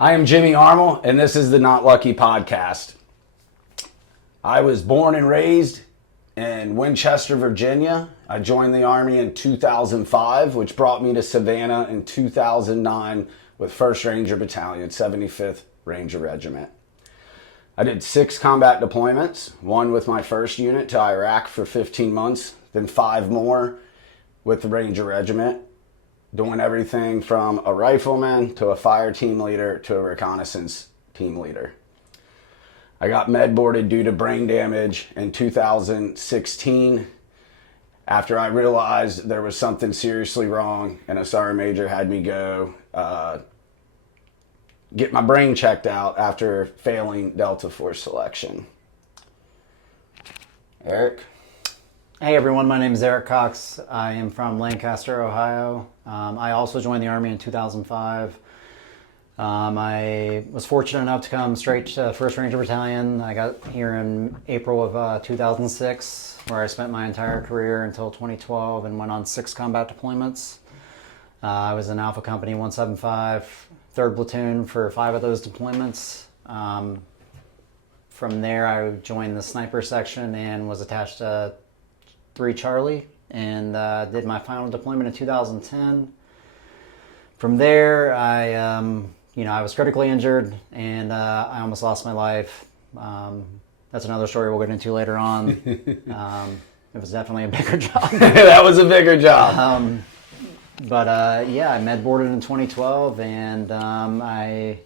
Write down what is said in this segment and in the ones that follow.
I am Jimmy Armel, and this is the Not Lucky podcast. I was born and raised in Winchester, Virginia. I joined the Army in 2005, which brought me to Savannah in 2009 with 1st Ranger Battalion, 75th Ranger Regiment. I did 6 combat deployments, one with my 1st unit to Iraq for 15 months, then 5 more with the Ranger Regiment, doing everything from a rifleman to a fire team leader to a reconnaissance team leader. I got med boarded due to brain damage in 2016 after I realized there was something seriously wrong, and a sergeant major had me go get my brain checked out after failing Delta Force selection. Eric? Hey everyone, my name is Eric Cox. I am from Lancaster, Ohio. I also joined the Army in 2005. I was fortunate enough to come straight to 1st Ranger Battalion. I got here in April of 2006, where I spent my entire career until 2012 and went on 6 combat deployments. I was in Alpha Company 175, 3rd Platoon for 5 of those deployments. From there, I joined the sniper section and was attached to 3 Charlie and did my final deployment in 2010. From there, I was critically injured and I almost lost my life. That's another story we'll get into later on. It was definitely a bigger job. That was a bigger job. I med boarded in 2012 and I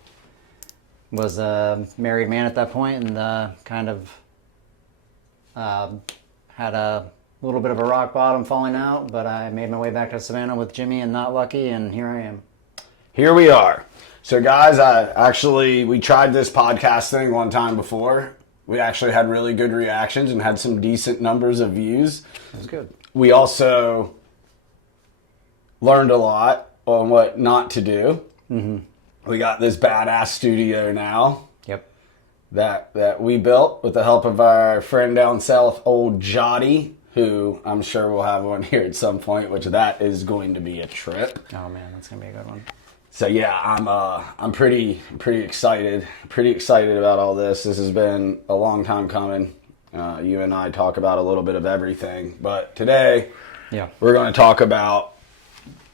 was a married man at that point and kind of had a little bit of a rock bottom falling out, but I made my way back to Savannah with Jimmy and Not Lucky, and here I am. Here we are. So guys, we tried this podcast thing one time before. We actually had really good reactions and had some decent numbers of views. That's good. We also learned a lot on what not to do. Mm-hmm. We got this badass studio now. Yep. That we built with the help of our friend down south, old Jotty, who I'm sure we'll have on here at some point, which that is going to be a trip. Oh man, that's gonna be a good one. So yeah, I'm pretty excited. Pretty excited about all this. This has been a long time coming. You and I talk about a little bit of everything, but today, we're going to talk about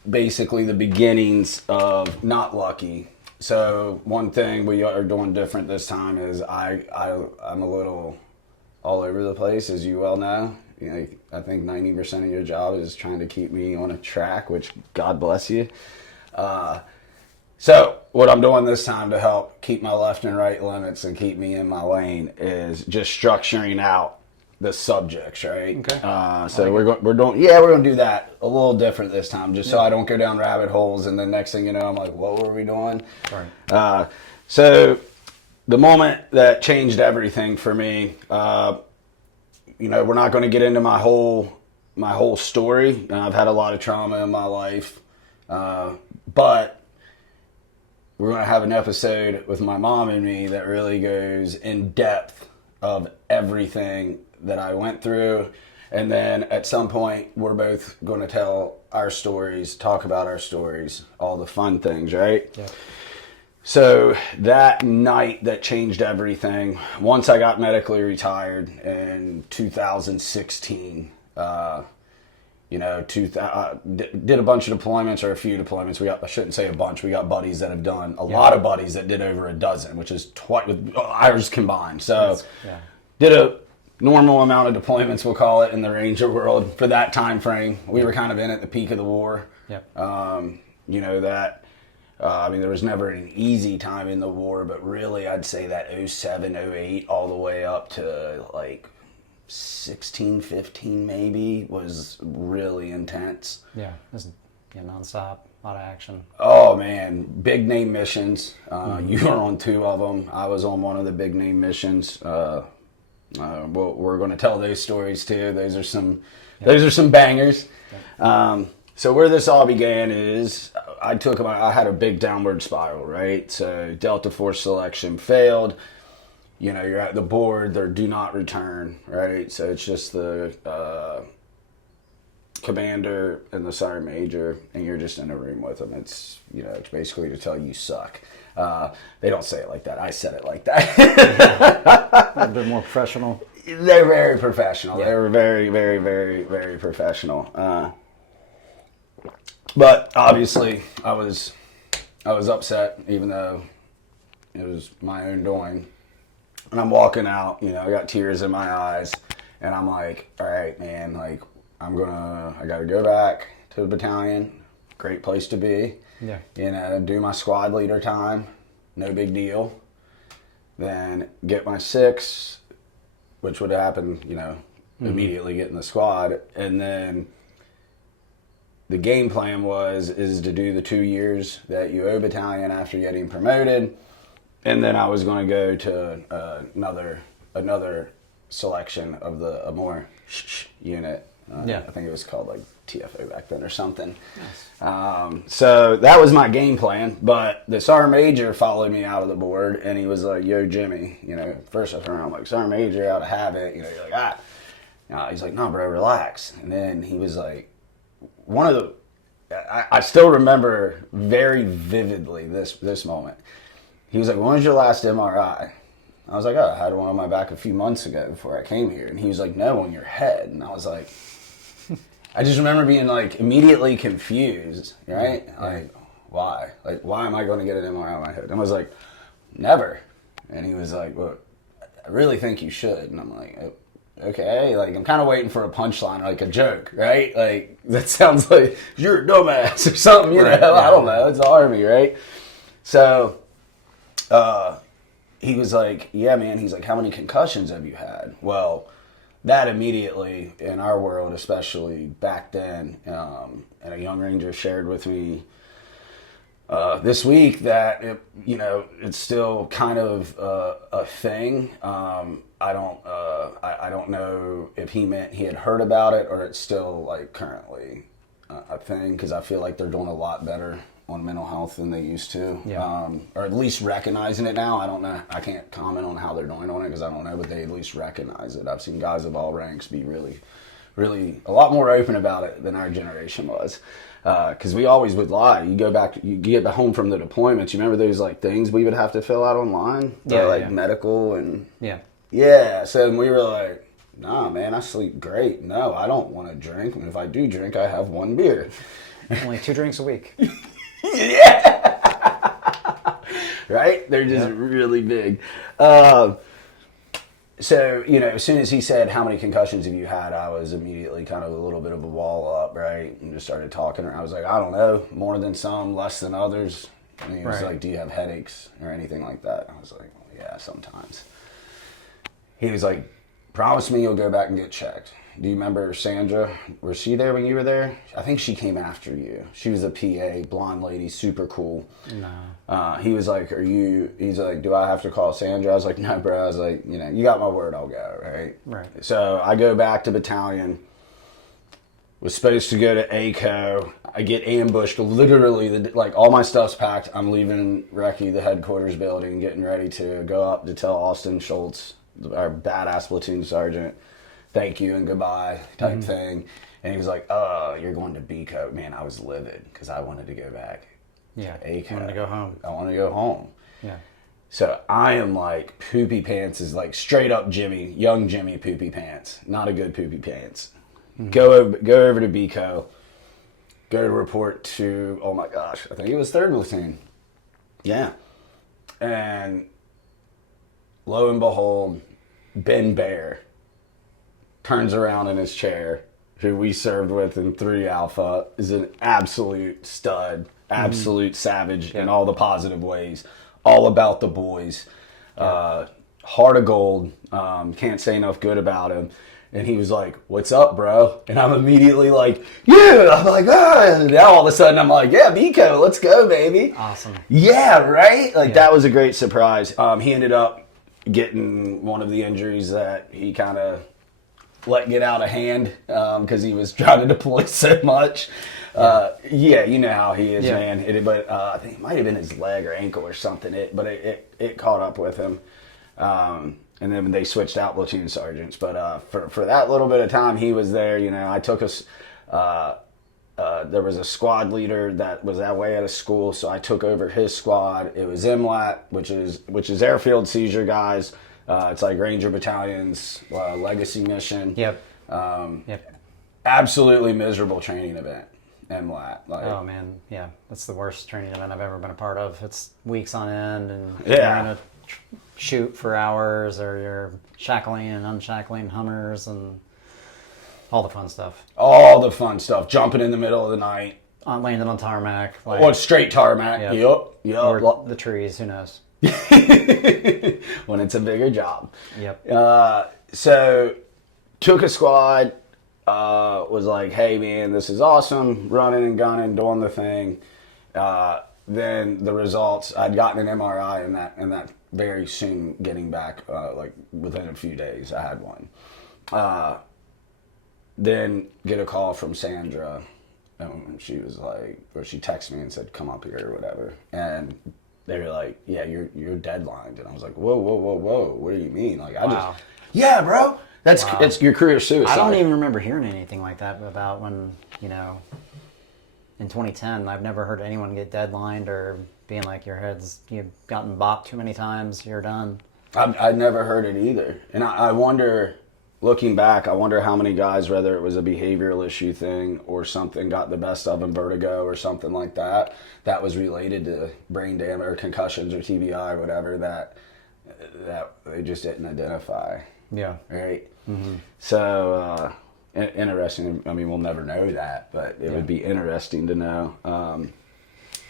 basically the beginnings of Not Lucky. So one thing we are doing different this time is I'm a little all over the place, as you well know. You know, I think 90% of your job is trying to keep me on a track, which God bless you. So what I'm doing this time to help keep my left and right limits and keep me in my lane is just structuring out the subjects, right? Okay. We're going to do that a little different this time, just so I don't go down rabbit holes, and then next thing you know, I'm like, what were we doing? Right. So the moment that changed everything for me, we're not going to get into my whole story. I've had a lot of trauma in my life, but we're going to have an episode with my mom and me that really goes in depth of everything that I went through. And then at some point, we're both going to tell our stories, talk about our stories, all the fun things, right? Yeah. So that night that changed everything, once I got medically retired in 2016, did a bunch of deployments, or a few deployments. I shouldn't say a bunch. We got buddies that have done a lot of buddies that did over a dozen, which is twice with ours combined. So did a normal amount of deployments, we'll call it, in the Ranger world for that time frame. We were kind of in at the peak of the war. Yep. There was never an easy time in the war, but really I'd say that 07, 08, all the way up to like 16, 15 maybe, was really intense. Yeah, it was nonstop, a lot of action. Oh man, big name missions. You were on 2 of them. I was on one of the big name missions. We're going to tell those stories too. Those are some bangers. Yep. So where this all began is I had a big downward spiral, right? So Delta Force selection failed. You're at the board, they're do not return, right? So it's just the commander and the sergeant major, and you're just in a room with them. It's, it's basically to tell you suck. They don't say it like that. I said it like that. A bit more professional. They're very professional. Yeah. They were very, very, very, very professional. But obviously, I was upset, even though it was my own doing. And I'm walking out, I got tears in my eyes, and I'm like, all right, man, like, I got to go back to the battalion. Great place to be. Yeah. Do my squad leader time. No big deal. Then get my 6, which would happen, immediately get in the squad. And then the game plan is to do the 2 years that you owe battalion after getting promoted. And then I was going to go to another selection of a more unit. I think it was called like TFO back then or something. Nice. So that was my game plan. But the sergeant major followed me out of the board, and he was like, "Yo, Jimmy," First I turned around, I'm like, "Sergeant major, out of habit." You're like, he's like, "No, bro, relax." And then he was like, I still remember very vividly this moment. He was like, "When was your last MRI?" I was like, "Oh, I had one on my back a few months ago before I came here." And he was like, "No, on your head." And I was like, I just remember being like immediately confused, right? Yeah. Like, why? Like, why am I going to get an MRI on my head? And I was like, never. And he was like, "Well, I really think you should." And I'm like, okay. Like, I'm kind of waiting for a punchline, like a joke, right? Like, that sounds like you're a dumbass or something, Right, know? yeah. I don't know. It's the Army, right? So, he was like, "Yeah, man." He's like, "How many concussions have you had?" Well, that immediately, in our world, especially back then, and a young ranger shared with me this week that it's still kind of a thing. I don't know if he meant he had heard about it or it's still like currently a thing, because I feel like they're doing a lot better on mental health than they used to, or at least recognizing it now. I don't know. I can't comment on how they're doing on it because I don't know, but they at least recognize it. I've seen guys of all ranks be really, really a lot more open about it than our generation was. Because we always would lie. You get home from the deployments. You remember those like things we would have to fill out online? Medical and yeah. So we were like, "Nah, man, I sleep great. No, I don't want to drink. And if I do drink, I have 1 beer." Only 2 drinks a week. Yeah. Right? They're just really big. So, as soon as he said, "How many concussions have you had?" I was immediately kind of a little bit of a wall up, right? And just started talking. I was like, "I don't know. More than some, less than others." And he was like, "Do you have headaches or anything like that?" I was like, "Well, yeah, sometimes." He was like, "Promise me you'll go back and get checked." Do you remember Sandra? Was she there when you were there? I think she came after you. She was a PA, blonde lady, super cool. No. He was like, he's like, "Do I have to call Sandra?" I was like, "No, bro." I was like, "You got my word, I'll go," right? Right. So I go back to battalion. Was supposed to go to ACO. I get ambushed. Literally, all my stuff's packed. I'm leaving Recce, the headquarters building, getting ready to go up to tell Austin Schultz, our badass platoon sergeant, thank you and goodbye type thing. And he was like, "Oh, you're going to BCO." Man, I was livid because I wanted to go back to ACO. I wanted to go home. I want to go home. Yeah. So I am like, poopy pants is like straight up young Jimmy poopy pants. Not a good poopy pants. Go over to BCO. Go to report to, oh my gosh, I think it was 3rd Platoon. Yeah. And lo and behold, Ben Bear turns around in his chair, who we served with in 3 Alpha, is an absolute stud, absolute savage in all the positive ways, all about the boys, heart of gold, can't say enough good about him. And he was like, "What's up, bro?" And I'm immediately like, "Yeah." I'm like, "Ah." And now all of a sudden I'm like, "Yeah, BCO, let's go, baby." Awesome. Yeah, right? That was a great surprise. He ended up getting one of the injuries that he kind of let get out of hand because he was trying to deploy so much. You know how he is, man. But I think it might have been his leg or ankle or something. It caught up with him. And then they switched out platoon sergeants. But for that little bit of time he was there, I took us. there was a squad leader that was away at a school, so I took over his squad. It was MLAT, which is airfield seizure guys. It's like Ranger Battalion's legacy mission. Yep. Yep. Absolutely miserable training event. MLAT. Oh man, yeah, that's the worst training event I've ever been a part of. It's weeks on end, and Yeah. you're in a shoot for hours, or you're shackling and unshackling Hummers and all the fun stuff. All the fun stuff. Jumping in the middle of the night. Landing on tarmac. Like, Well, straight tarmac. Yep. Yep. Or the trees, who knows? When it's a bigger job. Yep. So, took a squad, was like, hey man, this is awesome, running and gunning, doing the thing. Then the results, I'd gotten an MRI in that very soon getting back, like within a few days, I had one. Then get a call from Sandra, and she was like, or she texted me and said, come up here or whatever. And they were like, yeah, you're deadlined. And I was like, whoa, what do you mean? Like, yeah, bro, it's your career suicide. I don't even remember hearing anything like that about when, in 2010, I've never heard anyone get deadlined or being like, you've gotten bopped too many times, you're done. I've never heard it either. And I wonder, looking back, I wonder how many guys, whether it was a behavioral issue thing or something, got the best of them, vertigo or something like that, that was related to brain damage or concussions or TBI or whatever, that they just didn't identify. Yeah. Right? Mm-hmm. So, interesting. I mean, we'll never know that, but it would be interesting to know.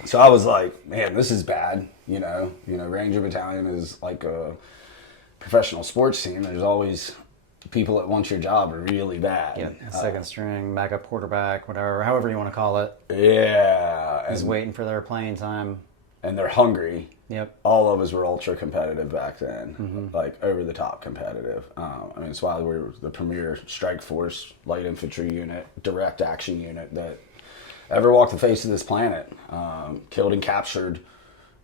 So I was like, man, this is bad. Ranger Battalion is like a professional sports team. There's always people that want your job are really bad. Yeah, second string, backup quarterback, whatever, however you want to call it. Yeah. Is waiting for their playing time. And they're hungry. Yep. All of us were ultra competitive back then, like over the top competitive. It's why we were the premier strike force, light infantry unit, direct action unit that ever walked the face of this planet. Killed and captured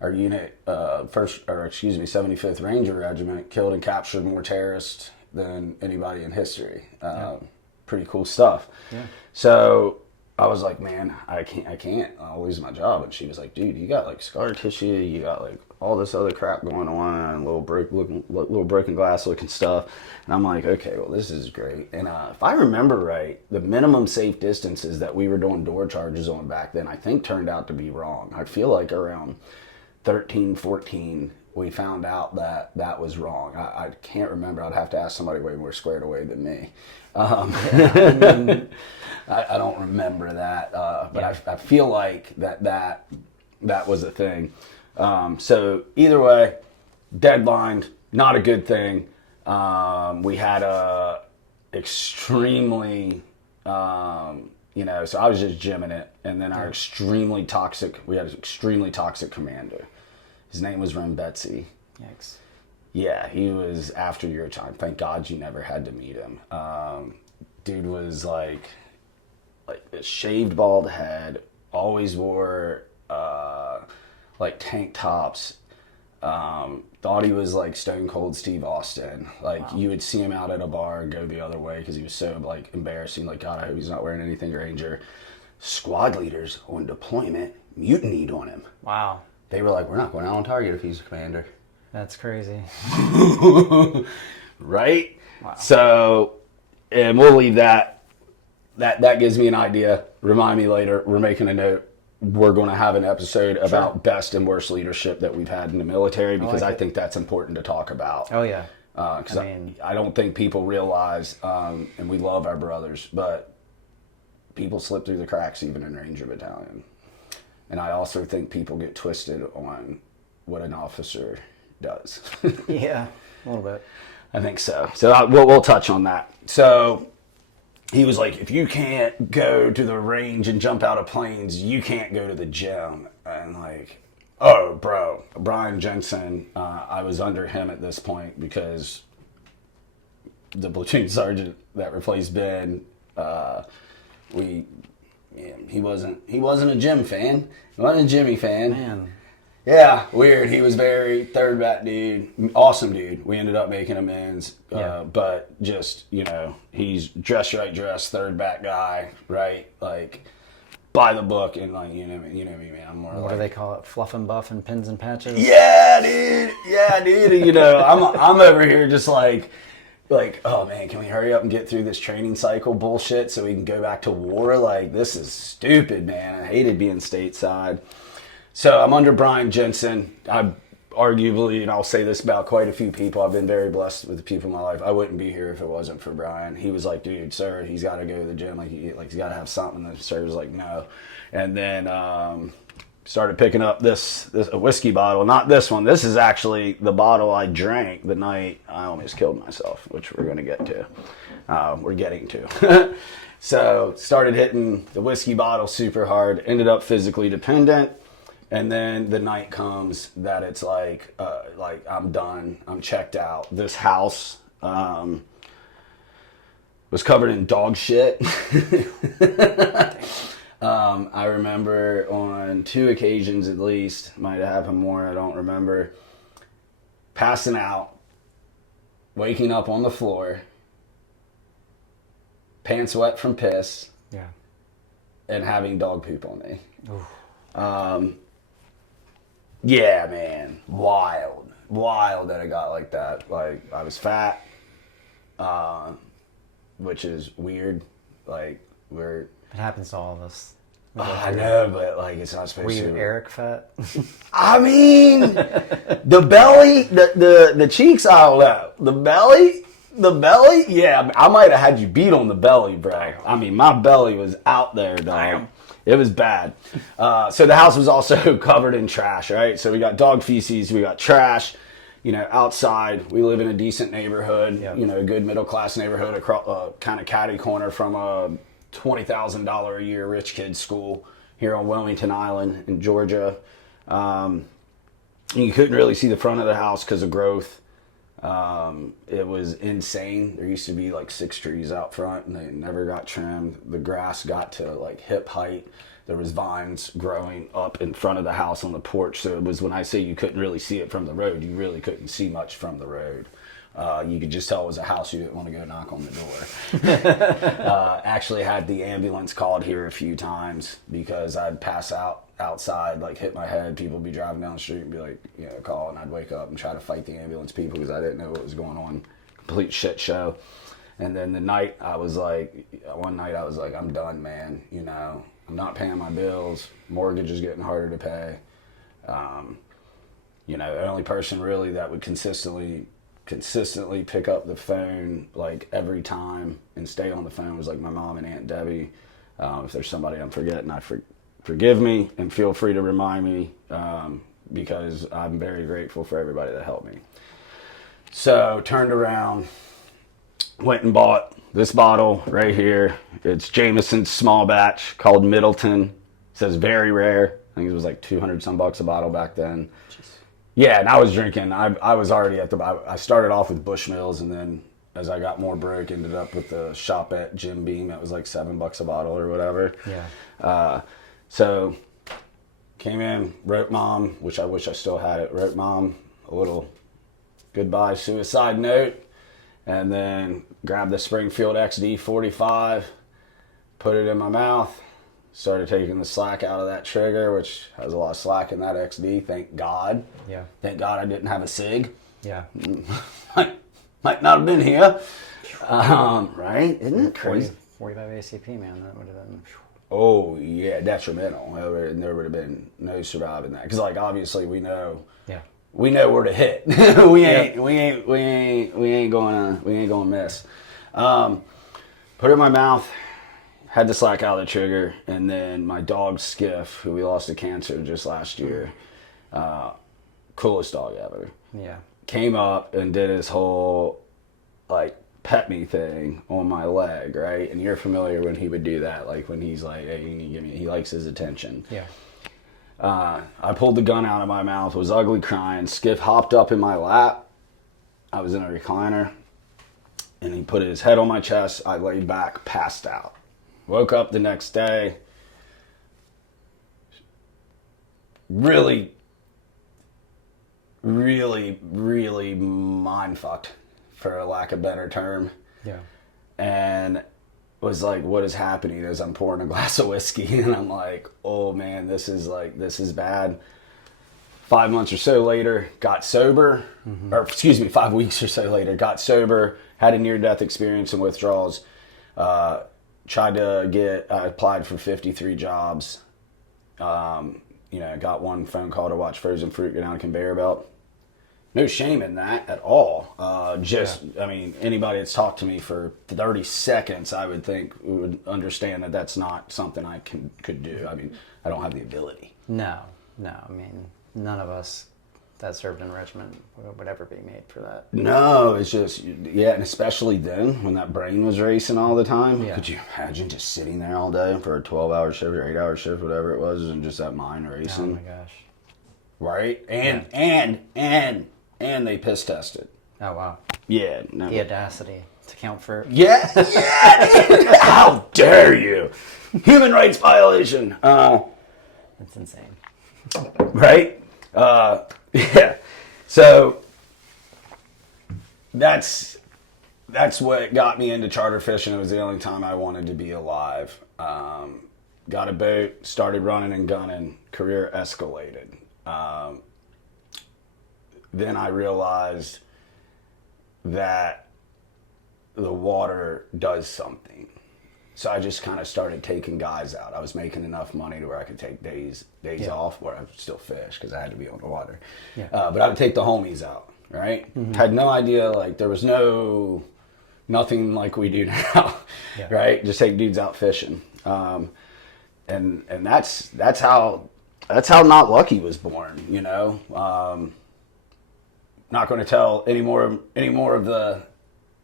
our unit, 75th Ranger Regiment, killed and captured more terrorists than anybody in history. Pretty cool stuff. Yeah. So I was like, man, I can't. I'll lose my job. And she was like, dude, you got like scar tissue, you got like all this other crap going on, and little broken glass looking stuff. And I'm like, okay, well, this is great. And if I remember right, the minimum safe distances that we were doing door charges on back then, I think turned out to be wrong. I feel like around 13, 14, we found out that was wrong. I can't remember. I'd have to ask somebody way more squared away than me. I don't remember that, but I feel like that was a thing. So either way, deadline, not a good thing. We had a extremely, so I was just gymming it, and then we had an extremely toxic commander. His name was Ren Betsy. Yikes. Yeah, he was after your time. Thank God you never had to meet him. Dude was like a shaved bald head, always wore like tank tops. Thought he was like Stone Cold Steve Austin. You would see him out at a bar and go the other way because he was so like embarrassing. Like, God, I hope he's not wearing anything Ranger. Squad leaders on deployment mutinied on him. Wow. They were like, we're not going out on target if he's a commander. That's crazy. Right? Wow. So, and we'll leave that. That gives me an idea. Remind me later. We're making a note. We're going to have an episode about best and worst leadership that we've had in the military, because I think that's important to talk about. Oh, yeah. Because I don't think people realize, and we love our brothers, but people slip through the cracks even in Ranger Battalion. And I also think people get twisted on what an officer does. Yeah, a little bit. I think so. So we'll touch on that. So he was like, if you can't go to the range and jump out of planes, you can't go to the gym. And like, oh, bro, Brian Jensen, I was under him at this point because the platoon sergeant that replaced Ben, he wasn't a gym fan. He wasn't a Jimmy fan. Man. Yeah, weird. He was very third bat dude, awesome dude. We ended up making amends, but just he's dress right, third bat guy, right? Like by the book, and like you know me, man. I'm more What like, do they call it? Fluff and buff and pins and patches. yeah, dude. You know, I'm over here just like, oh man, can we hurry up and get through this training cycle bullshit so we can go back to war? Like, this is stupid, man. I hated being stateside. So I'm under Brian Jensen. I'm arguably, and I'll say this about quite a few people, I've been very blessed with the people in my life. I wouldn't be here if it wasn't for Brian. He was like, dude, sir, he's got to go to the gym. He's got to have something. And the sir was like, no. And then started picking up this a whiskey bottle. Not this one. This is actually the bottle I drank the night I almost killed myself, which we're going to get to. We're getting to. So started hitting the whiskey bottle super hard. Ended up physically dependent. And then the night comes that it's like I'm done. I'm checked out. This house was covered in dog shit. I remember on 2 occasions at least, might have happened more, I don't remember, passing out, waking up on the floor, pants wet from piss, Yeah. and having dog poop on me. Yeah, man. Wild that I got like that. Like, I was fat, which is weird. Like, It happens to all of us. I know, but like, it's not supposed Were to. you Eric fat? I mean, the belly, the cheeks, I don't know. The belly, yeah. I might have had you beat on the belly, bro. I mean, my belly was out there, dog. It was bad. So the house was also covered in trash, right? So we got dog feces, we got trash, you know, outside. We live in a decent neighborhood, you know, a good middle-class neighborhood, across, kind of catty corner from a $20,000 a year rich kid school here on Wilmington Island in Georgia. You couldn't really see the front of the house because of growth. It was insane. There used to be like 6 trees out front and they never got trimmed. The grass got to like hip height. There was vines growing up in front of the house on the porch. So it was, when I say you couldn't really see it from the road, you really couldn't see much from the road. You could just tell it was a house you didn't want to go knock on the door. Actually had the ambulance called here a few times because I'd pass out outside, like hit my head. People would be driving down the street and be like, you know, call, and I'd wake up and try to fight the ambulance people because I didn't know what was going on. Complete shit show. And then one night I was like, I'm done, man. You know, I'm not paying my bills. Mortgage is getting harder to pay. You know, the only person really that would consistently pick up the phone like every time and stay on the phone was like my mom and Aunt Debbie. If there's somebody I'm forgetting, forgive me and feel free to remind me, because I'm very grateful for everybody that helped me. So turned around, went and bought this bottle right here. It's Jameson's small batch called Middleton. It says very rare. I think it was like 200 some bucks a bottle back then. Jeez. Yeah, and I was drinking. I was already I started off with Bushmills, and then as I got more broke, ended up with the shop at Jim Beam. It was like $7 a bottle or whatever. Yeah. So came in, wrote Mom, which I wish I still had it, wrote Mom a little goodbye suicide note, and then grabbed the Springfield XD 45, put it in my mouth, started taking the slack out of that trigger, which has a lot of slack in that XD, thank God. Yeah. Thank God I didn't have a SIG. Yeah. Might not have been here. Right? Isn't it crazy? 45 ACP, man, that would have been... Oh yeah, detrimental. There would have been no surviving that, because like obviously we know where to hit. we ain't gonna miss. Put it in my mouth, had the slack out of the trigger, and then my dog Skiff, who we lost to cancer just last year, coolest dog ever. Yeah, came up and did his whole like pet me thing on my leg, right? And you're familiar when he would do that, like when he's like, hey, you need to give me, he likes his attention. Yeah. I pulled the gun out of my mouth, was ugly crying. Skiff hopped up in my lap. I was in a recliner, and he put his head on my chest. I laid back, passed out. Woke up the next day, really mind fucked, for a lack of better term. Yeah. And was like, what is happening as I'm pouring a glass of whiskey, and I'm like, oh man, this is bad. 5 months or so later, got sober, or excuse me, 5 weeks or so later, got sober, had a near-death experience and withdrawals. I applied for 53 jobs. Got one phone call to watch frozen fruit go down a conveyor belt. No shame in that at all. I mean, anybody that's talked to me for 30 seconds, I would think would understand that that's not something I could do. I mean, I don't have the ability. No. I mean, none of us that served in regiment would ever be made for that. No, it's just, and especially then when that brain was racing all the time. Yeah. Could you imagine just sitting there all day for a 12-hour shift or 8-hour shift, whatever it was, and just that mind racing? Oh my gosh. Right? And they piss tested. Oh wow. Yeah. No. The audacity to count for. Yeah. How dare you? Human rights violation. That's insane. Right? Yeah. So that's what got me into charter fishing. It was the only time I wanted to be alive. Got a boat, started running and gunning. Career escalated. Then I realized that the water does something. So I just kind of started taking guys out. I was making enough money to where I could take days off where I would still fish because I had to be on the water. Yeah. But I would take the homies out, right? Had no idea, like there was nothing like we do now, right? Just take dudes out fishing. And that's how Not Lucky was born, you know? Not going to tell any more of the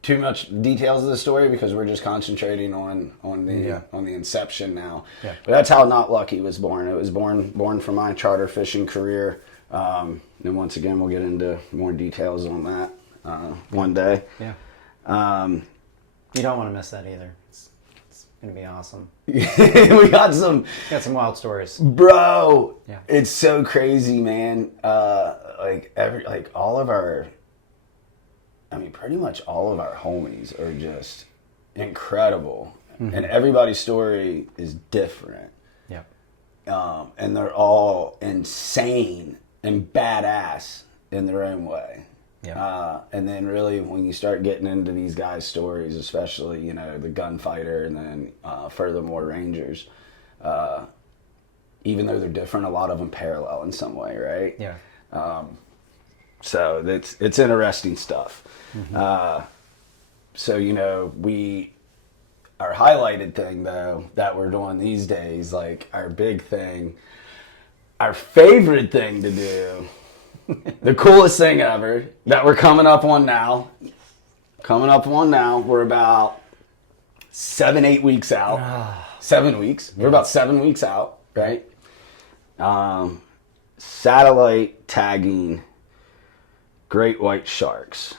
too much details of the story because we're just concentrating on the inception now. Yeah. But that's how Not Lucky was born. It was born from my charter fishing career. And once again, we'll get into more details on that one day. Yeah. You don't want to miss that either. It's gonna be awesome. We got some wild stories, bro. Yeah. It's so crazy, man. Pretty much all of our homies are just incredible, and everybody's story is different. Yeah. And they're all insane and badass in their own way. Yeah. And then really when you start getting into these guys' stories, especially, you know, the gunfighter and then furthermore Rangers, even though they're different, a lot of them parallel in some way, right? Yeah. So it's interesting stuff. Mm-hmm. So, you know, our highlighted thing though that we're doing these days, like our big thing, our favorite thing to do, the coolest thing ever that we're coming up on now. We're about 7-8 weeks out. 7 weeks. We're about 7 weeks out, right? Satellite tagging great white sharks.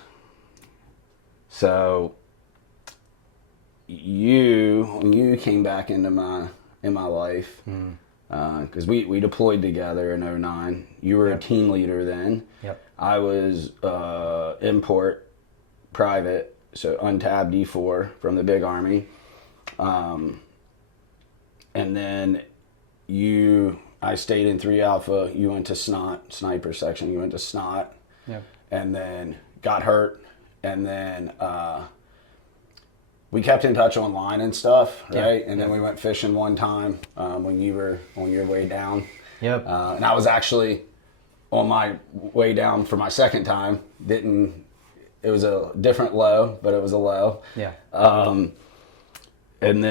So when you came back into my life, because we deployed together in 2009. You were a team leader then. Yep. I was import private, so untabbed E4 from the big army. And then I stayed in 3 Alpha. You went to SNOT, sniper section. You went to SNOT. Yep. And then got hurt. And then we kept in touch online and stuff, right? And then we went fishing one time when you were on your way down. Yep. And I was actually on my way down for my second time. It was a different low, but it was a low. Yeah. And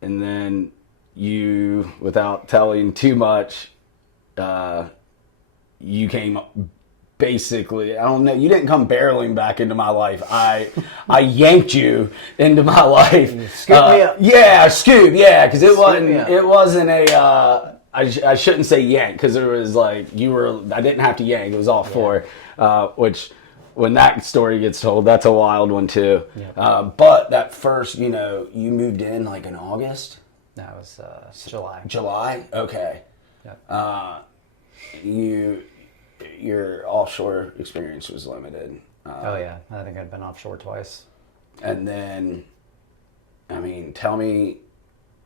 then you, without telling too much, you came basically, I don't know, you didn't come barreling back into my life. I yanked you into my life. Scoop me up. Yeah, scoop, yeah, because it me wasn't a, I shouldn't say yank, because it was like, I didn't have to yank, it was all four, which, when that story gets told, that's a wild one too. Yeah. But that first, you moved in like in August? That was July. July? Okay. Yeah. Your offshore experience was limited. Oh yeah, I think I'd been offshore twice. And then I mean, tell me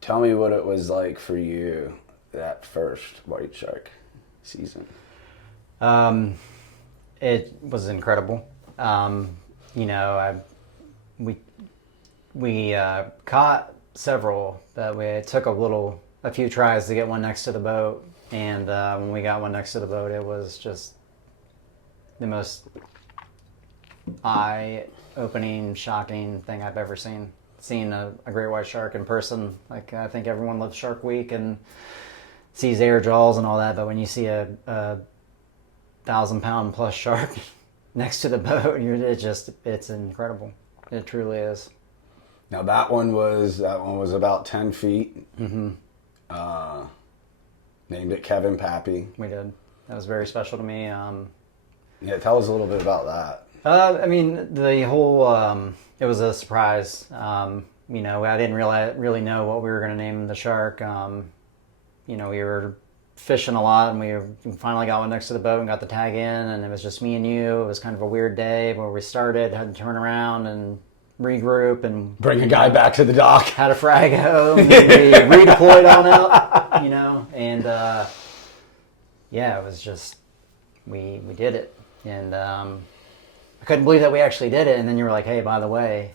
what it was like for you that first white shark season. It was incredible. You know, we caught several, but it took a few tries to get one next to the boat. And when we got one next to the boat, it was just the most eye-opening, shocking thing I've ever seen. Seeing a great white shark in person. Like, I think everyone loves Shark Week and sees air jaws and all that, but when you see a 1,000-pound plus shark next to the boat, it's incredible. It truly is. Now that one was about 10 feet. Mm-hmm. Named it Kevin Pappy. We did. That was very special to me. Yeah, tell us a little bit about that. I mean, the whole it was a surprise. You know, I didn't really know what we were going to name the shark. You know, we were fishing a lot, and we finally got one next to the boat and got the tag in, and it was just me and you. It was kind of a weird day where we started, had to turn around and regroup and bring a guy back to the dock. Had a frag home, and we redeployed on out, you know, and yeah, it was just we did it, and I couldn't believe that we actually did it. And then you were like, "Hey, by the way,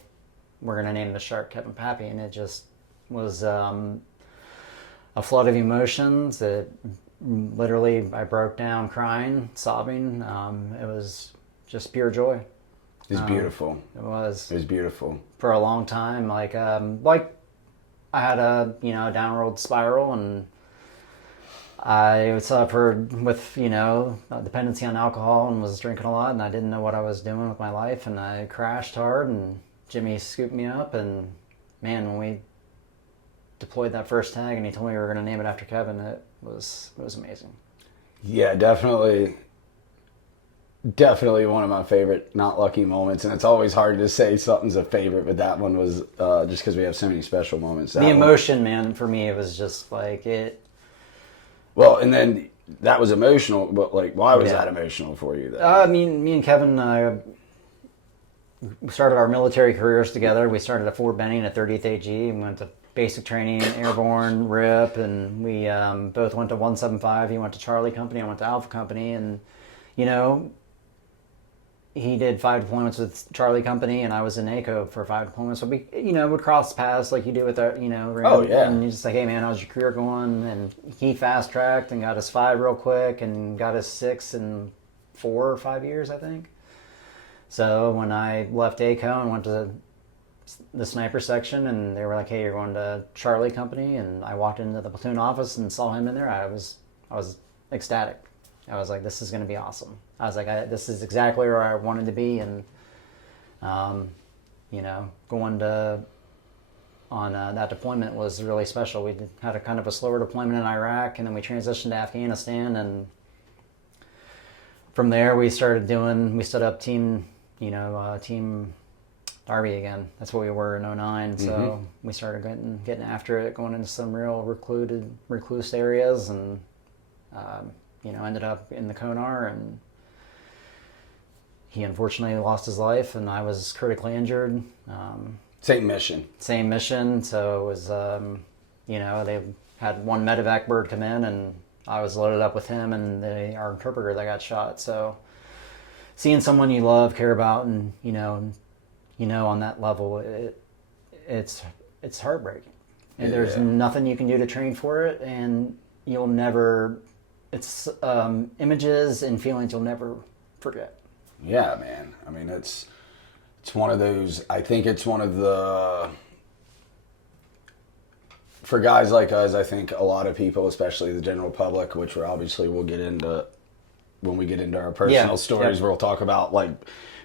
we're gonna name the shark Kevin Pappy," and it just was a flood of emotions. It literally, I broke down crying, sobbing. It was just pure joy. It was beautiful. It was. It was beautiful. For a long time, like I had a downward spiral, and I suffered with dependency on alcohol and was drinking a lot, and I didn't know what I was doing with my life, and I crashed hard, and Jimmy scooped me up, and man, when we deployed that first tag and he told me we were going to name it after Kevin, it was amazing. Yeah, definitely one of my favorite not lucky moments, and it's always hard to say something's a favorite, but that one was just because we have so many special moments. The emotion, man, for me, it was just like it. Well, and then that was emotional, but like, why was that emotional for you? I mean, me and Kevin started our military careers together. We started at Fort Benning at 30th AG and went to basic training, airborne, RIP, and we both went to 175. He went to Charlie Company, I went to Alpha Company, and he did 5 deployments with Charlie Company, and I was in NACO for 5 deployments. So we, would cross paths like you do with our, and you're just like, hey man, how's your career going? And he fast tracked and got his 5 real quick and got his 6 in 4 or 5 years, I think. So when I left ACO and went to the sniper section, and they were like, hey, you're going to Charlie Company, and I walked into the platoon office and saw him in there, I was ecstatic. I was like, this is going to be awesome. I was like, this is exactly where I wanted to be. And, going on that deployment was really special. We had a kind of a slower deployment in Iraq, and then we transitioned to Afghanistan. And from there, we stood up team Darby again. That's what we were in 09. So we started getting after it, going into some real recluse areas, and ended up in the Konar, and he unfortunately lost his life, and I was critically injured. Same mission. So it was, they had one medevac bird come in, and I was loaded up with him and our interpreter that got shot. So seeing someone you love, care about, and on that level, it's heartbreaking. And there's nothing you can do to train for it, and you'll never. It's images and feelings you'll never forget. Yeah, man. I mean, it's one of those. I think it's one of the. For guys like us, I think a lot of people, especially the general public, which we'll get into when we get into our personal stories, where we'll talk about like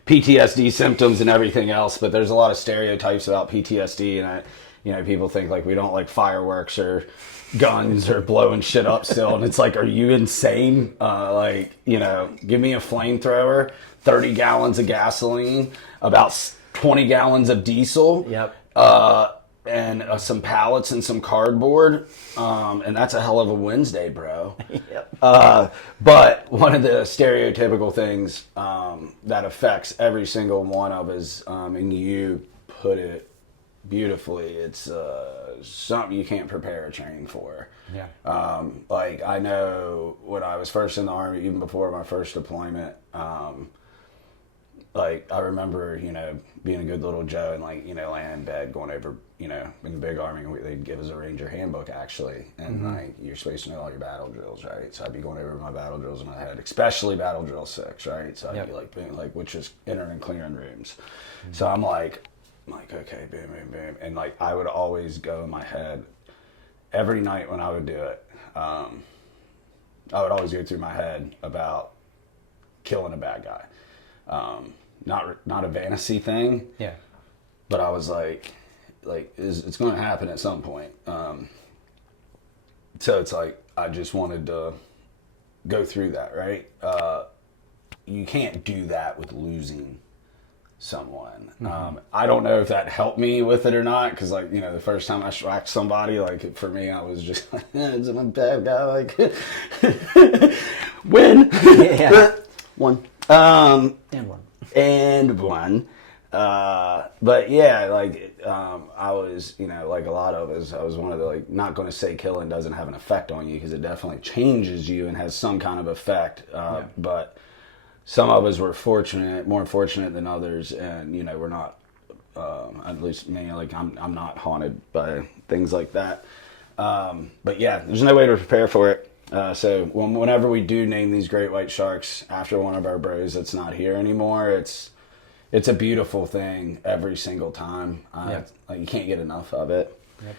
PTSD symptoms and everything else. But there's a lot of stereotypes about PTSD, and people think like we don't like fireworks or guns or blowing shit up still, and it's like, are you insane? Give me a flamethrower, 30 gallons of gasoline, about 20 gallons of diesel, and some pallets and some cardboard, and that's a hell of a Wednesday, bro. But one of the stereotypical things that affects every single one of us, and you put it beautifully. It's something you can't prepare or train for. Yeah. Like I know when I was first in the Army, even before my first deployment, like I remember, being a good little Joe and like, laying in bed going over, in the big Army, they'd give us a Ranger handbook actually. And like, you're supposed to know all your battle drills, right? So I'd be going over my battle drills in my head, especially battle drill 6, right? So I'd be like, boom, like, which is entering and clearing rooms. So I'm like, okay, boom, boom, boom. And like, I would always go in my head every night when I would do it. I would always go through my head about killing a bad guy. Not a fantasy thing. Yeah. But I was like it's going to happen at some point. So it's like I just wanted to go through that, right? You can't do that with losing someone. I don't know if that helped me with it or not, because like, the first time I struck somebody, like for me, I was just like, it's a bad guy, like win. Yeah. One. And one. But yeah, like I was, like a lot of us, I was one of the, like, not going to say killing doesn't have an effect on you, because it definitely changes you and has some kind of effect. But some of us were more fortunate than others, and we're not. At least me, like I'm not haunted by things like that. But yeah, there's no way to prepare for it. So whenever we do name these great white sharks after one of our bros that's not here anymore, it's a beautiful thing every single time. Like you can't get enough of it. Yep.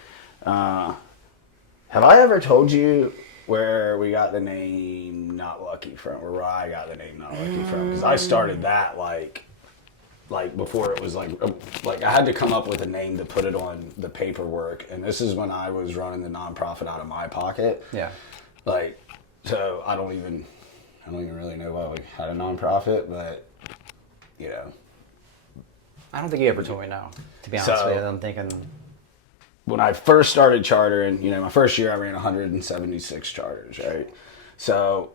Have I ever told you where we got the name Not Lucky from, or where I got the name Not Lucky from? Because I started that like before it was like I had to come up with a name to put it on the paperwork, and this is when I was running the nonprofit out of my pocket. Yeah. Like, so I don't even really know why we had a nonprofit, but I don't think you ever told me no, to be honest with you. I'm thinking when I first started chartering, my first year I ran 176 charters, right? So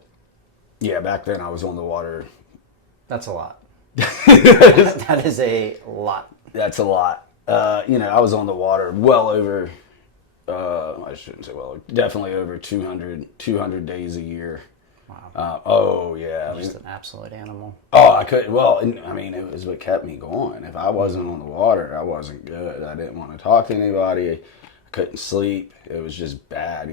yeah, back then I was on the water. that's a lot. That is a lot. That's a lot. I was on the water well over, I shouldn't say well, definitely over 200 days a year. Wow. Oh yeah. Just an absolute animal. Oh, I couldn't. Well, it was what kept me going. If I wasn't on the water, I wasn't good. I didn't want to talk to anybody. I couldn't sleep. It was just bad,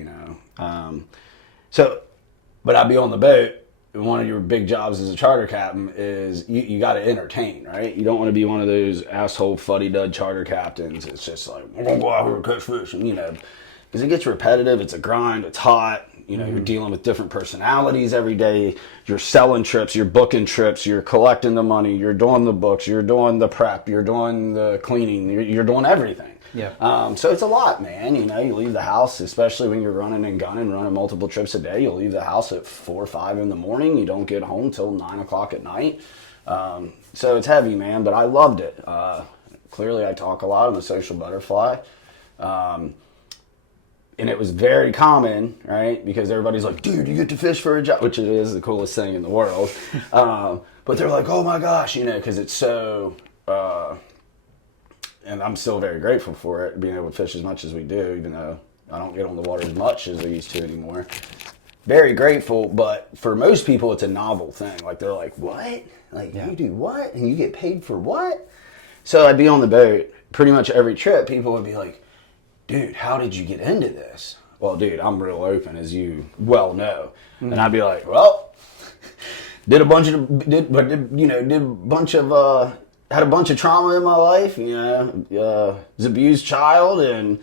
But I'd be on the boat. One of your big jobs as a charter captain is you got to entertain, right? You don't want to be one of those asshole fuddy-dud charter captains. It's just like, we're going to go out here and catch fish, because it gets repetitive. It's a grind. It's hot. You're dealing with different personalities every day. You're selling trips. You're booking trips. You're collecting the money. You're doing the books. You're doing the prep. You're doing the cleaning. You're doing everything. Yeah. So it's a lot, man. You leave the house, especially when you're running and gunning, running multiple trips a day. You'll leave the house at 4 or 5 in the morning. You don't get home till 9 o'clock at night. So it's heavy, man, but I loved it. Clearly I talk a lot. I'm a social butterfly. And it was very common, right? Because everybody's like, dude, you get to fish for a job, which it is the coolest thing in the world. But they're like, oh my gosh, because it's so, and I'm still very grateful for it, being able to fish as much as we do, even though I don't get on the water as much as I used to anymore. Very grateful, but for most people, it's a novel thing. Like, they're like, what? Like, you do what? And you get paid for what? So I'd be on the boat pretty much every trip. People would be like, dude, how did you get into this? Well, dude, I'm real open, as you well know. And I'd be like, well, had a bunch of trauma in my life, was abused child, and,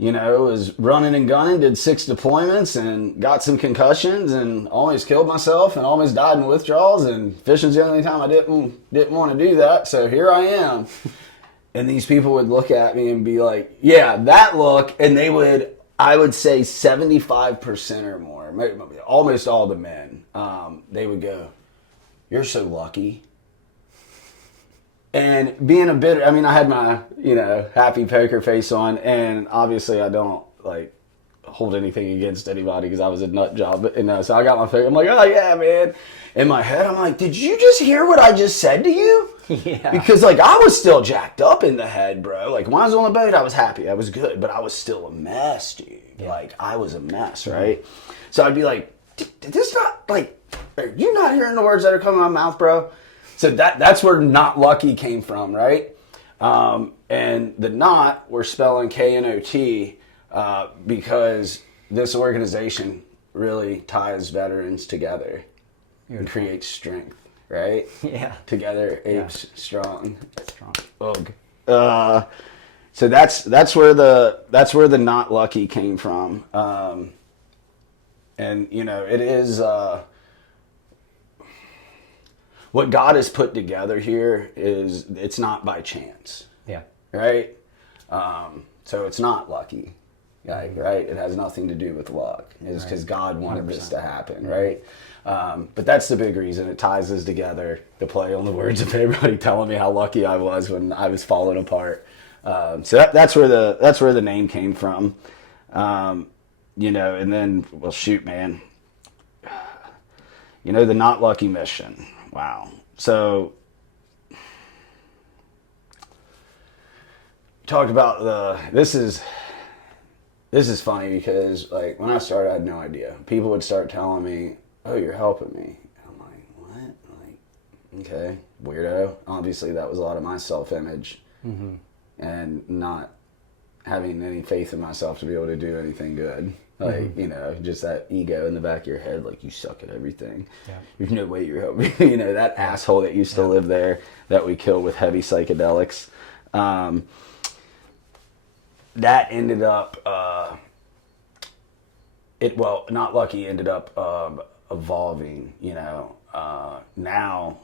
was running and gunning, did 6 deployments and got some concussions and almost killed myself and almost died in withdrawals, and fishing's the only time I didn't want to do that. So here I am. And these people would look at me and be like, yeah, that look. And I would say 75% or more, almost all the men, they would go, you're so lucky. And being I had my, happy poker face on. And obviously I don't, hold anything against anybody because I was a nut job. So I got my face. I'm like, oh yeah, man. In my head, I'm like, did you just hear what I just said to you? Yeah. Because like I was still jacked up in the head, bro. Like when I was on the boat, I was happy, I was good, but I was still a mess, dude. Yeah. Like I was a mess, right? So I'd be like, did this not like? Are you not hearing the words that are coming out of my mouth, bro? So that's where not lucky came from, right? And the not, we're spelling K-N-O-T because this organization really ties veterans together and creates strength, right? Yeah. Together, apes strong. Strong. Ugh. So that's where the not lucky came from. And you know, it is what God has put together here is it's not by chance. Yeah. Right? So it's not lucky. Right? It has nothing to do with luck. It's because God wanted 100%. This to happen, right? But that's the big reason it ties us together, to play on the words of everybody telling me how lucky I was when I was falling apart. So that's where the name came from. You know, and then, well, shoot, man. You know, the not lucky mission. Wow. So, talked about this is funny because, like, when I started, I had no idea. People would start telling me, oh, you're helping me. I'm like, what? Like, okay, weirdo. Obviously, that was a lot of my self-image and not having any faith in myself to be able to do anything good. Like, you know, just that ego in the back of your head, like, you suck at everything. Yeah. There's no way you're helping. You know, that asshole that used to live there that we killed with heavy psychedelics. That ended up, not lucky, ended up evolving, you know. Now,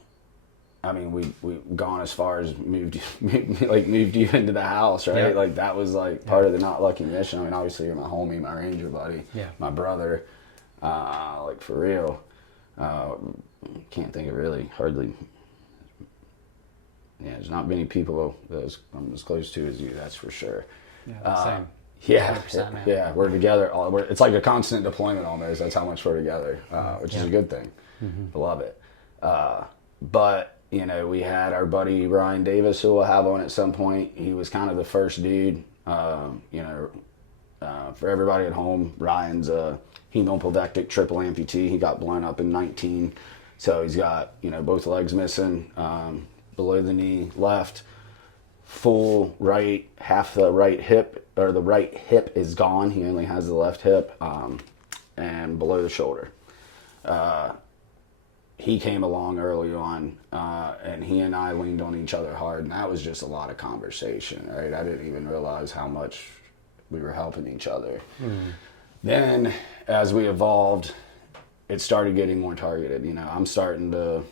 I mean, we've gone as far as moved you into the house, right? Yeah. Like that was like part of the not lucky mission. I mean, obviously you're my homie, my ranger buddy, my brother, like for real. Can't think of hardly. Yeah, there's not many people that I'm as close to as you. That's for sure. Yeah, same. Yeah, we're together. It's like a constant deployment almost. That's how much we're together, which is a good thing. I love it. But you know, we had our buddy Ryan Davis, who we'll have on at some point. He was kind of the first dude. You know, for everybody at home, Ryan's a hemopelvic triple amputee. He got blown up in 19, so he's got, you know, both legs missing, below the knee left, full right, half the right hip, or the right hip is gone. He only has the left hip, and below the shoulder. He came along early on, and he and I leaned on each other hard, and that was just a lot of conversation, right? I didn't even realize how much we were helping each other. Then, as we evolved, it started getting more targeted. You know, I'm starting to,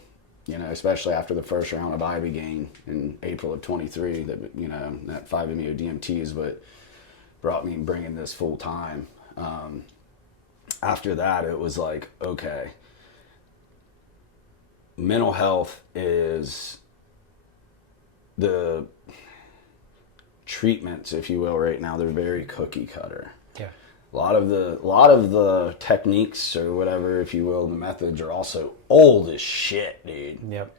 you know, especially after the first round of Ibogaine in April of 23, that, you know, that 5-MeO DMT is what brought me bringing this full time. After that, it was like, okay, mental health is the treatments, if you will, right now, they're very cookie cutter. Yeah. A lot of the techniques or whatever, if you will, the methods are also old as shit, dude. Yep.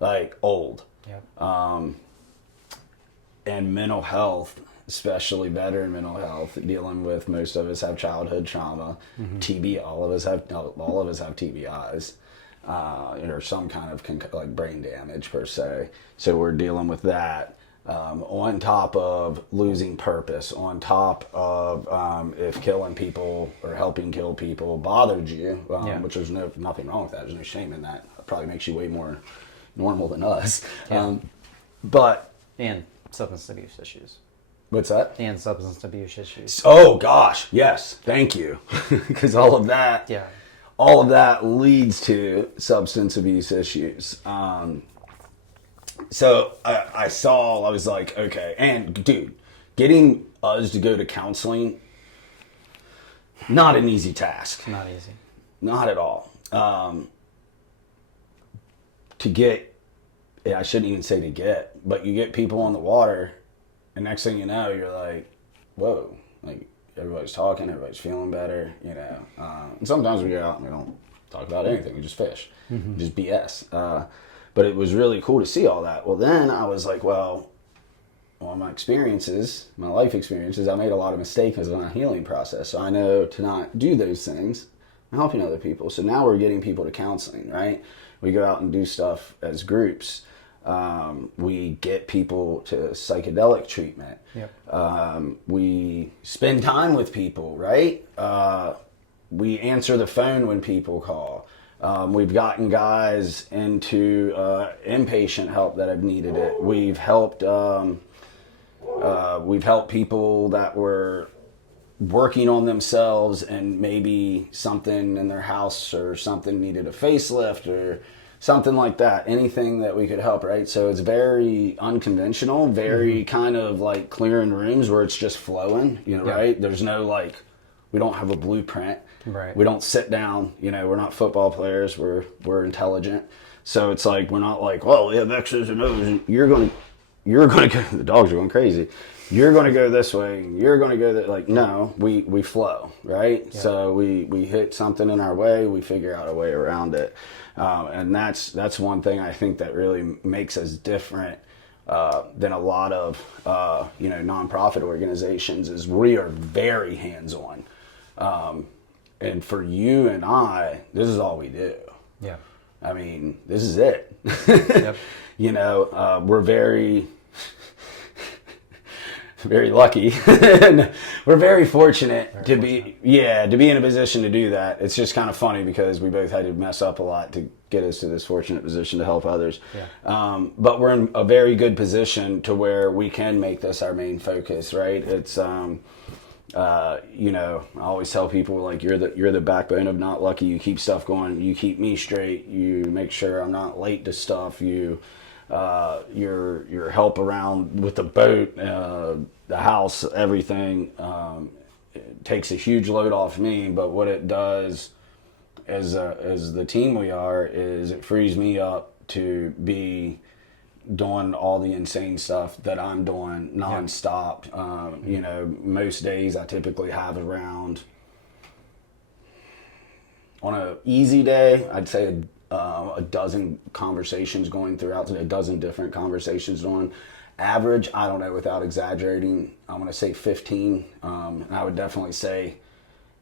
Like old. Yep. And mental health, especially veteran mental health, dealing with, most of us have childhood trauma, TB, all of us have TBIs. Or some kind of like brain damage per se. So we're dealing with that. On top of losing purpose, on top of if killing people or helping kill people bothered you, which there's nothing wrong with that. There's no shame in that. It probably makes you way more normal than us. Yeah. And substance abuse issues. What's that? And substance abuse issues. Oh gosh, yes, thank you, because all of that. Yeah. All of that leads to substance abuse issues. So I was like, okay. And dude, getting us to go to counseling, not an easy task. Not easy. Not at all. To get, I shouldn't even say to get, but you get people on the water, and next thing you know, you're like, whoa, like, everybody's talking, everybody's feeling better, you know. And sometimes we go out and we don't talk about anything. We just fish, just BS. But it was really cool to see all that. Well, then I was like, well, my experiences, my life experiences, I made a lot of mistakes in my healing process. So I know to not do those things. I'm helping other people. So now we're getting people to counseling, right? We go out and do stuff as groups. We get people to psychedelic treatment. Yep. We spend time with people, right? We answer the phone when people call. We've gotten guys into inpatient help that have needed it. We've helped people that were working on themselves and maybe something in their house or something needed a facelift or something like that. Anything that we could help, right? So it's very unconventional, very kind of like clearing rooms where it's just flowing, you know, right? There's no like, we don't have a blueprint. Right. We don't sit down, you know, we're not football players, we're intelligent. So it's like, we're not like, well, we have X's and O's and you're going to go, the dogs are going crazy. You're going to go this way, and you're going to go that. Like, no, we flow, right? Yeah. So we hit something in our way, we figure out a way around it. And that's one thing I think that really makes us different than a lot of, nonprofit organizations is we are very hands-on. And for you and I, this is all we do. Yeah. I mean, this is it. Yep. You know, we're very lucky. We're very fortunate to be in a position to do that. It's just kind of funny because we both had to mess up a lot to get us to this fortunate position to help others. Yeah. But we're in a very good position to where we can make this our main focus, right? It's I always tell people, like, you're the backbone of Not Lucky. You keep stuff going. You keep me straight. You make sure I'm not late to stuff. Your help around with the boat, the house, everything, it takes a huge load off me. But what it does as the team we are is it frees me up to be doing all the insane stuff that I'm doing nonstop. Most days I typically have around, on an easy day, I'd say a dozen conversations going throughout today, a dozen different conversations going. Average, I don't know, without exaggerating, I'm going to say 15. And I would definitely say,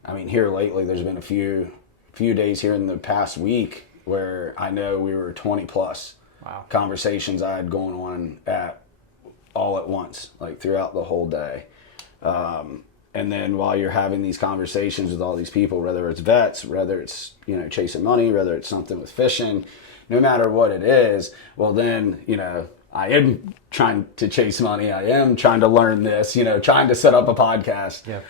I mean, here lately, there's been a few days here in the past week where I know we were 20 plus. Wow. Conversations I had going on all at once, like throughout the whole day. And then while you're having these conversations with all these people, whether it's vets, whether it's, chasing money, whether it's something with fishing, no matter what it is, well then, I am trying to chase money. I am trying to learn this, trying to set up a podcast. Yeah.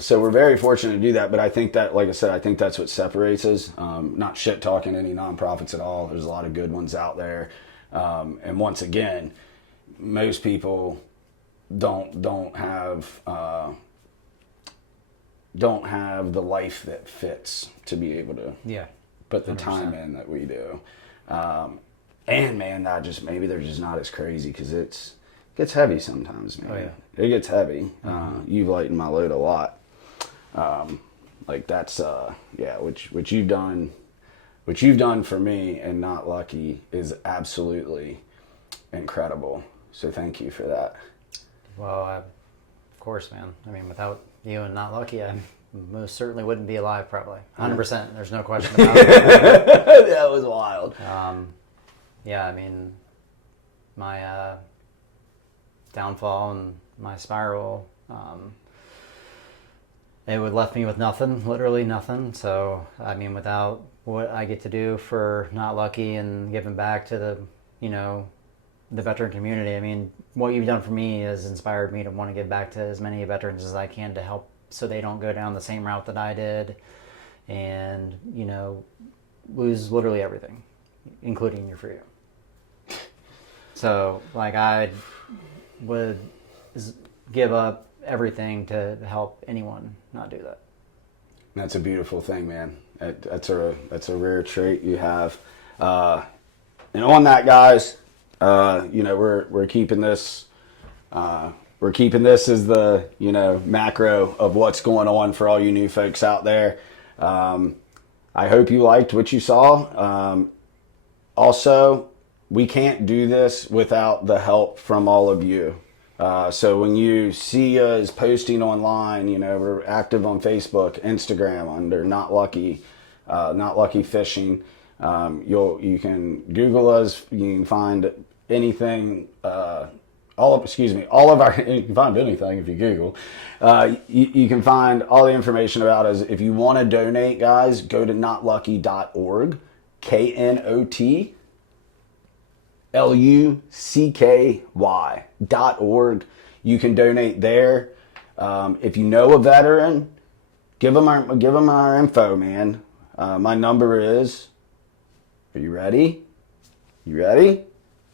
So we're very fortunate to do that. But I think that, like I said, I think that's what separates us. Not shit talking any nonprofits at all. There's a lot of good ones out there. And once again, most people don't have the life that fits to be able to put the 100%. Time in that we do. And man, maybe they're just not as crazy because it gets heavy sometimes, man. Oh, yeah. It gets heavy. You've lightened my load a lot. Like that's what you've done for me and Not Lucky is absolutely incredible. So thank you for that. Well, of course, man. I mean, without you and Not Lucky, I most certainly wouldn't be alive, probably. 100%. There's no question about it. That was wild. I mean, my downfall and my spiral, it would left me with nothing, literally nothing. So, I mean, without what I get to do for Not Lucky and giving back to the veteran community, I mean, what you've done for me has inspired me to want to give back to as many veterans as I can to help so they don't go down the same route that I did and, lose literally everything, including your freedom. So, like, I would give up everything to help anyone not do that. That's a beautiful thing, man. That's a rare trait you have. And on that, guys, we're keeping this we're keeping this as the, macro of what's going on for all you new folks out there. I hope you liked what you saw. Also, we can't do this without the help from all of you. So when you see us posting online, we're active on Facebook, Instagram under Not Lucky Fishing. You can Google us. You can find anything. All of our. You can find anything if you Google. You can find all the information about us. If you want to donate, guys, go to notlucky.org. KNOTLUCKY.org. You can donate there. If you know a veteran, give them our info, man. My number is. Are you ready?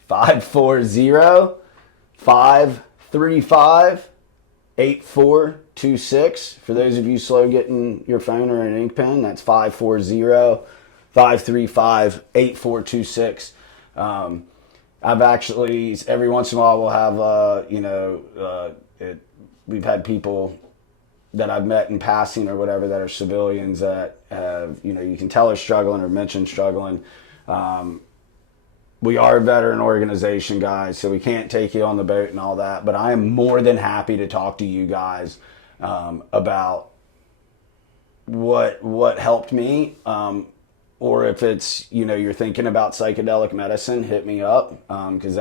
540-535-8426. For those of you slow getting your phone or an ink pen, that's 540-535-8426. I've actually, every once in a while, we'll have, we've had people that I've met in passing or whatever that are civilians that have, you can tell are struggling or mention struggling. We are a veteran organization, guys, so we can't take you on the boat and all that, but I am more than happy to talk to you guys about what helped me, or if it's, you're thinking about psychedelic medicine, hit me up, because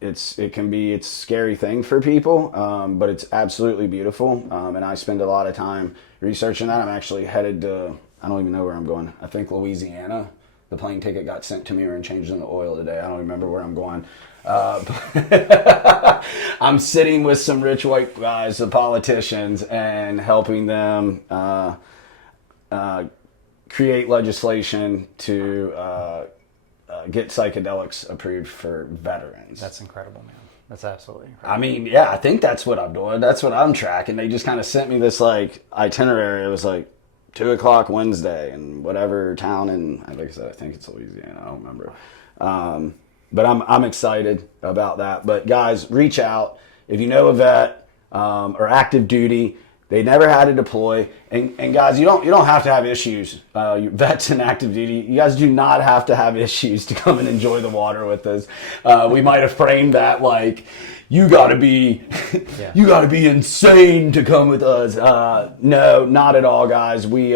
it's a scary thing for people, but it's absolutely beautiful, and I spend a lot of time researching that. I'm actually headed to, I don't even know where I'm going, I think Louisiana. The plane ticket got sent to me and changed in the oil today. I don't remember where I'm going. I'm sitting with some rich white guys, the politicians, and helping them create legislation to get psychedelics approved for veterans. That's incredible, man. That's absolutely incredible. I mean, yeah, I think that's what I'm doing. That's what I'm tracking. They just kind of sent me this itinerary. It was 2:00 Wednesday in whatever town, and like I said, I think it's Louisiana. I don't remember. But I'm excited about that. But guys, reach out if you know a vet or active duty. They never had to deploy, and guys, you don't have to have issues. Vets and active duty, you guys do not have to have issues to come and enjoy the water with us. We might have framed that like, you gotta be insane to come with us. No, not at all, guys. We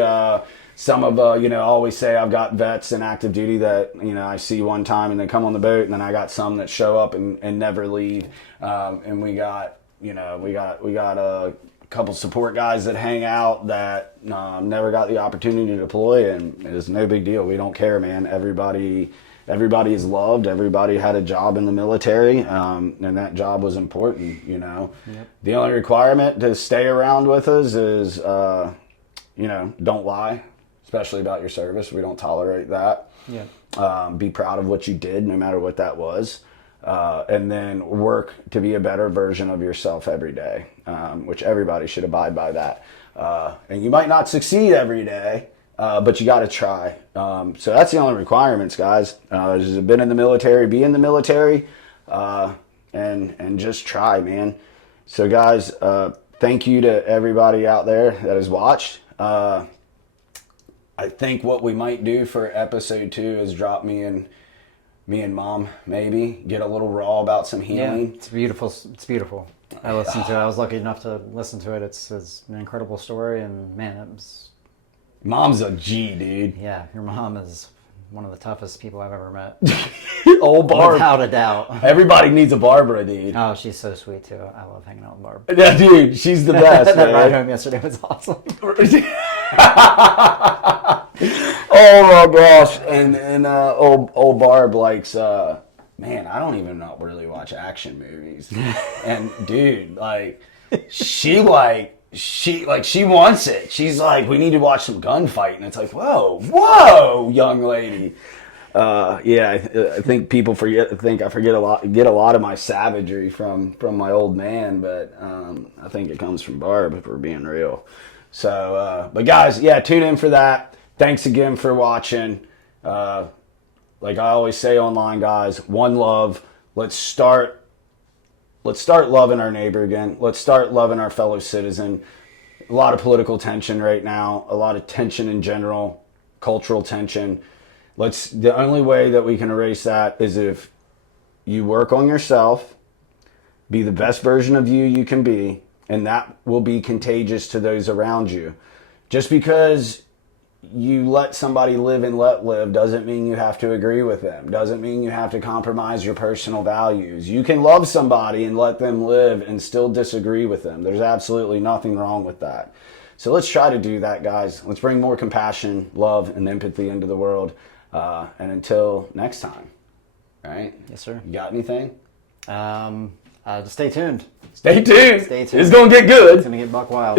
some of I always say I've got vets and active duty that I see one time and they come on the boat, and then I got some that show up and never leave. And we got a couple support guys that hang out that never got the opportunity to deploy, and it's no big deal. We don't care, man. Everybody is loved. Everybody had a job in the military, and that job was important, Yep. The only requirement to stay around with us is, don't lie, especially about your service. We don't tolerate that. Yeah. Be proud of what you did, no matter what that was. And then work to be a better version of yourself every day, which everybody should abide by that. And you might not succeed every day, but you got to try. So that's the only requirements, guys. Just been in the military, be in the military, and just try, man. So guys, thank you to everybody out there that has watched. I think what we might do for episode 2 is drop me and Mom, maybe get a little raw about some healing. Yeah, it's beautiful. It's beautiful. I listened to it. I was lucky enough to listen to it. It's an incredible story, and man, it was. Mom's a G, dude. Yeah, your mom is one of the toughest people I've ever met. Old Barb. Without a doubt. Everybody needs a Barbara, dude. Oh, she's so sweet too. I love hanging out with Barb. Yeah, dude, she's the best. That ride home yesterday was awesome. Oh my gosh! And old Barb likes. Man, I don't even not really watch action movies. And dude, she wants it. She's like, we need to watch some gunfight, and it's like, whoa, young lady. Yeah, I think people forget. I get a lot of my savagery from my old man, but I think it comes from Barb, if we're being real. So, but guys, yeah, tune in for that. Thanks again for watching. Like I always say online, guys, one love. Let's start let's start loving our neighbor again. Let's start loving our fellow citizen. A lot of political tension right now, a lot of tension in general, cultural tension. The only way that we can erase that is if you work on yourself, be the best version of you can be, and that will be contagious to those around you. Just because you let somebody live and let live doesn't mean you have to agree with them. Doesn't mean you have to compromise your personal values. You can love somebody and let them live and still disagree with them. There's absolutely nothing wrong with that. So let's try to do that, guys. Let's bring more compassion, love, and empathy into the world. And until next time, all right? Yes, sir. You got anything? Just stay tuned. Stay tuned. Stay tuned. It's going to get good. It's going to get buck wild.